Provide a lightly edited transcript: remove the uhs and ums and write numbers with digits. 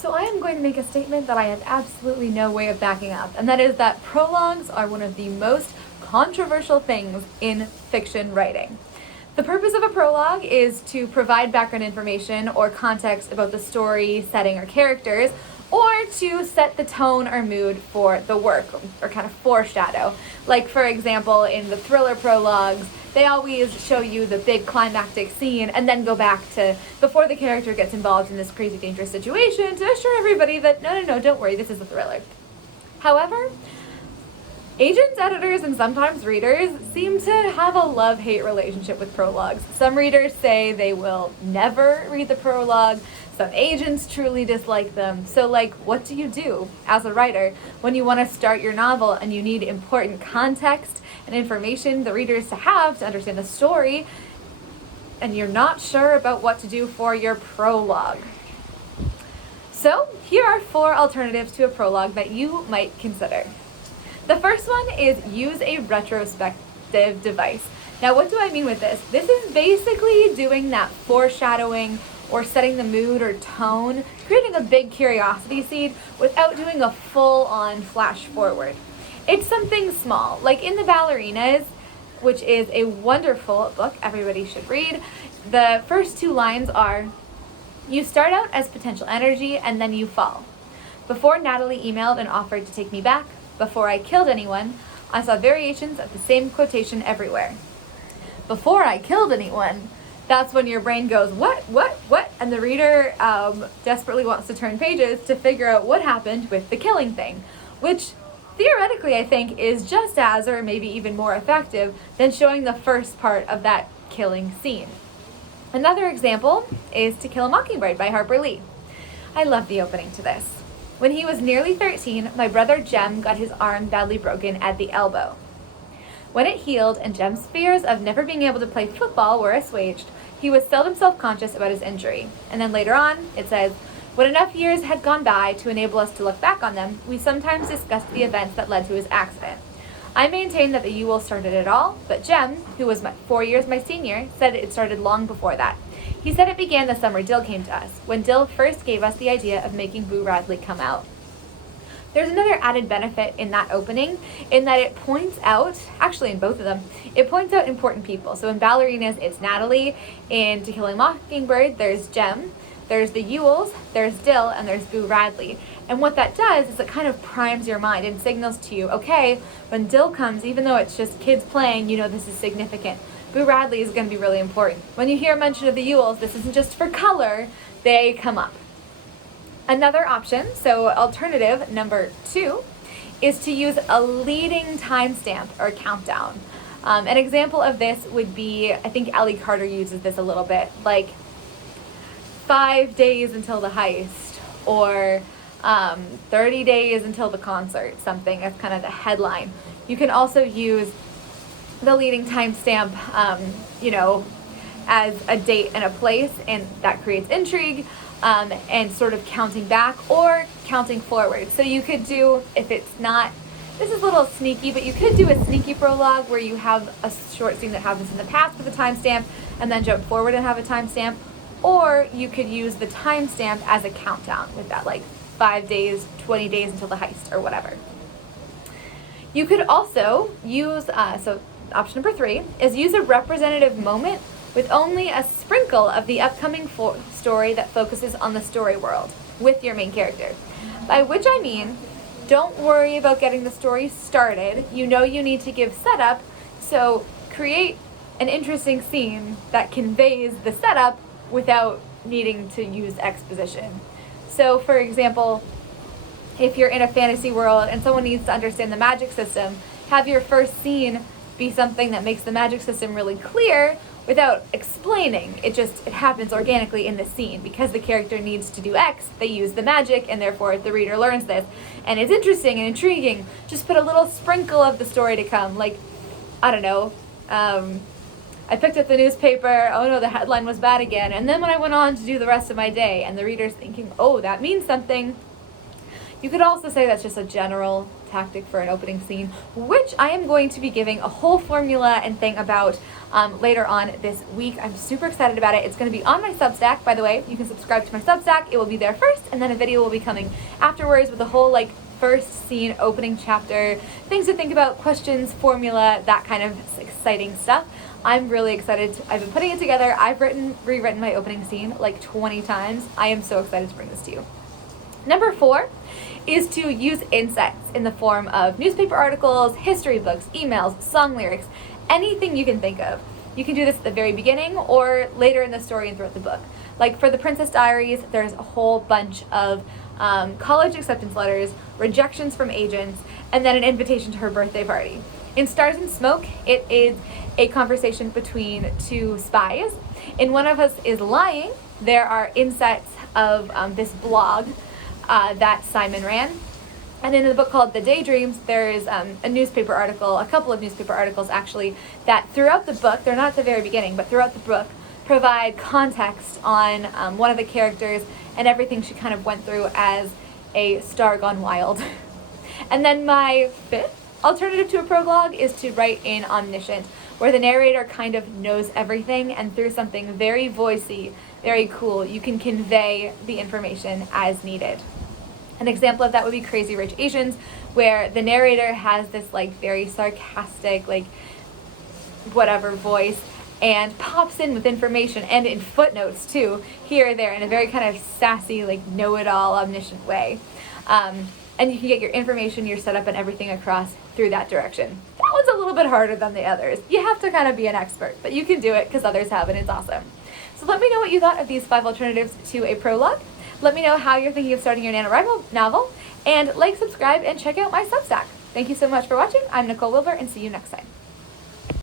So I am going to make a statement that I have absolutely no way of backing up, and that is that prologues are one of the most controversial things in fiction writing. The purpose of a prologue is to provide background information or context about the story, setting, or characters, or to set the tone or mood for the work, or kind of foreshadow. Like, for example, in the thriller prologues, they always show you the big climactic scene and then go back to before the character gets involved in this crazy dangerous situation to assure everybody that no, don't worry, this is a thriller. However, agents, editors, and sometimes readers seem to have a love-hate relationship with prologues. Some readers say they will never read the prologue. Some agents truly dislike them. So, like, what do you do as a writer when you want to start your novel and you need important context and information the readers to have to understand the story, and you're not sure about what to do for your prologue? So, here are 4 alternatives to a prologue that you might consider. The first one is use a retrospective device. Now, what do I mean with this? This is basically doing that foreshadowing or setting the mood or tone, creating a big curiosity seed without doing a full-on flash forward. It's something small, like in The Ballerinas, which is a wonderful book everybody should read. The first 2 lines are, "You start out as potential energy and then you fall. Before Natalie emailed and offered to take me back, before I killed anyone, I saw variations of the same quotation everywhere." Before I killed anyone, that's when your brain goes, what? And the reader desperately wants to turn pages to figure out what happened with the killing thing, which theoretically I think is just as, or maybe even more effective than showing the first part of that killing scene. Another example is To Kill a Mockingbird by Harper Lee. I love the opening to this. "When he was nearly 13, my brother Jem got his arm badly broken at the elbow. When it healed and Jem's fears of never being able to play football were assuaged, he was seldom self-conscious about his injury." And then later on, it says, "When enough years had gone by to enable us to look back on them, we sometimes discussed the events that led to his accident. I maintain that the Ewell started it all, but Jem, who was 4 years my senior, said it started long before that. He said it began the summer Dill came to us, when Dill first gave us the idea of making Boo Radley come out." There's another added benefit in that opening, in that it points out, actually in both of them, it points out important people. So in Ballerinas, it's Natalie. In To Kill a Mockingbird, there's Jem, there's the Ewells, there's Dill, and there's Boo Radley. And what that does is it kind of primes your mind and signals to you, okay, when Dill comes, even though it's just kids playing, you know this is significant. Boo Radley is going to be really important. When you hear mention of the Ewells, this isn't just for color, they come up. Another option, so alternative number 2, is to use a leading timestamp or countdown. An example of this would be, I think Ellie Carter uses this a little bit, like 5 days until the heist, or 30 days until the concert, something as kind of the headline. You can also use the leading timestamp, as a date and a place, and that creates intrigue. And sort of counting back or counting forward. So you could do, if it's not, this is a little sneaky, but you could do a sneaky prologue where you have a short scene that happens in the past with a timestamp and then jump forward and have a timestamp. Or you could use the timestamp as a countdown with that, like 5 days, 20 days until the heist or whatever. You could also use, so option number 3 is use a representative moment with only a sprinkle of the upcoming story that focuses on the story world with your main character. By which I mean, don't worry about getting the story started. You know you need to give setup, so create an interesting scene that conveys the setup without needing to use exposition. So, for example, if you're in a fantasy world and someone needs to understand the magic system, have your first scene be something that makes the magic system really clear without explaining. It happens organically in the scene. Because the character needs to do X, they use the magic, and therefore the reader learns this. And it's interesting and intriguing. Just put a little sprinkle of the story to come. Like, I don't know, I picked up the newspaper, oh no, the headline was bad again. And then when I went on to do the rest of my day, and the reader's thinking, oh, that means something. You could also say that's just a general tactic for an opening scene, which I am going to be giving a whole formula and thing about later on this week. I'm super excited about it. It's going to be on my Substack, by the way. You can subscribe to my Substack. It will be there first, and then a video will be coming afterwards with a whole like first scene, opening chapter, things to think about, questions, formula, that kind of exciting stuff. I'm really excited. I've been putting it together. I've rewritten my opening scene like 20 times. I am so excited to bring this to you. Number 4 is to use insets in the form of newspaper articles, history books, emails, song lyrics, anything you can think of. You can do this at the very beginning or later in the story and throughout the book. Like for the Princess Diaries, there's a whole bunch of college acceptance letters, rejections from agents, and then an invitation to her birthday party. In Stars and Smoke, it is a conversation between two spies. In One of Us is Lying, there are insets of this blog that Simon ran. And in the book called The Daydreams, there is a newspaper article, a couple of newspaper articles actually, that throughout the book, they're not at the very beginning, but throughout the book, provide context on one of the characters and everything she kind of went through as a star gone wild. And then my 5th alternative to a prologue is to write in omniscient, where the narrator kind of knows everything, and through something very voicey, very cool, you can convey the information as needed. An example of that would be Crazy Rich Asians, where the narrator has this like very sarcastic, like whatever voice, and pops in with information and in footnotes too, here or there, in a very kind of sassy, like know-it-all, omniscient way. And you can get your information, your setup, and everything across through that direction. That one's a little bit harder than the others. You have to kind of be an expert, but you can do it because others have, and it's awesome. So let me know what you thought of these 5 alternatives to a prologue. Let me know how you're thinking of starting your NaNoWriMo novel, and like, subscribe, and check out my Substack. Thank you so much for watching. I'm Nicole Wilbur, and see you next time.